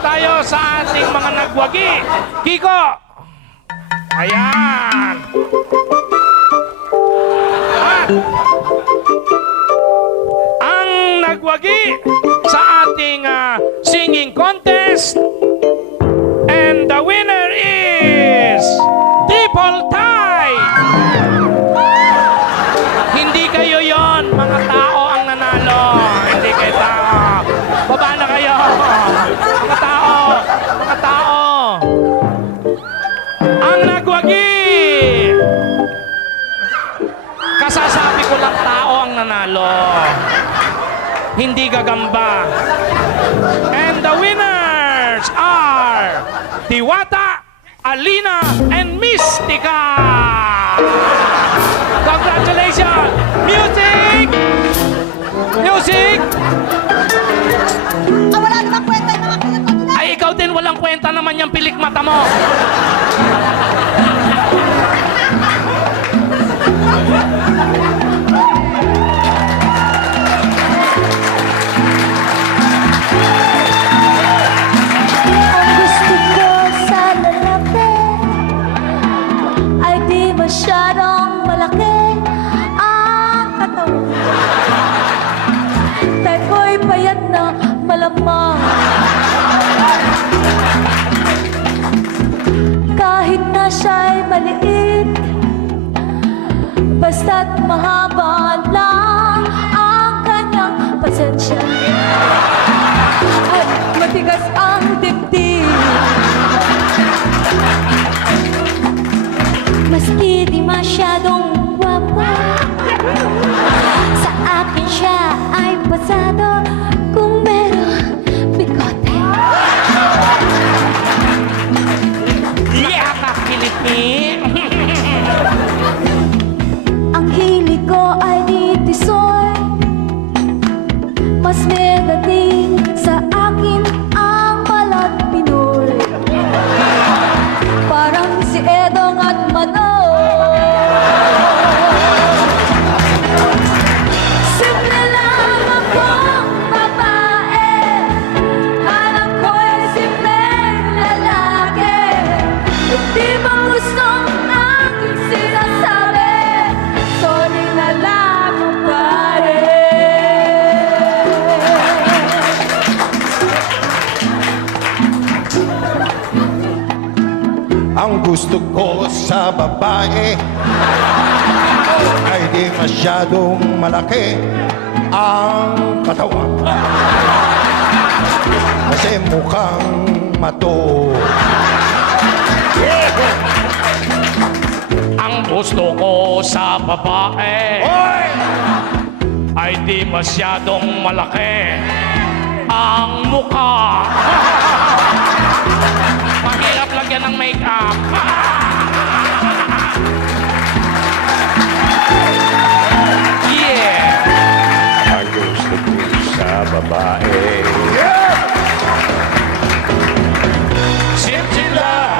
tayo sa ating mga nagwagi. Kiko! Ayan! At ang nagwagi sa ating singing contest, and the winner is triple tie! Hindi kayo yon, mga tao ang nanalo. Hindi kayo tao. Baba na kayo. Mga tao. Mga tao. Ang nagwagi. Kasasabi ko lang tao ang nanalo. Hindi gagamba. And the winners are Diwata, Alina, and Mystica. Congratulations! Music! Music! Wala namang kwenta yung mga pinagpatunan. Ay, ikaw din walang kwenta naman yung pilik mata mo. Ang gusto ko sa lalaki ay di masyadong malaki ang katawan. Tayo'y payat na malamang. Kahit na siya'y maliit, basta't mahaba lang ang kanyang pasensya. At matigas ang dibdib. Maski di masyadong guwapo, sa akin siya ay pasado kung meron bigote. Yeah, kakiliti. Ang hilig ko ay nitisoy, mas may dating sa akin ang balat Pinoy. Parang si Edong at Manong. Simple lang akong babae, hanap ko'y simpleng lalaki. Di ba gustong aking sinasabi? Sorry na lang, pare. Ang gusto ko sa babae ay di masyadong malaki ang katawan. Kasi mukhang mato. Ang gusto ko sa babae ay di masyadong malaki ang mukha. Mahirap lagyan ng make-up. Yeah! Ang gusto ko sa babae Simple lang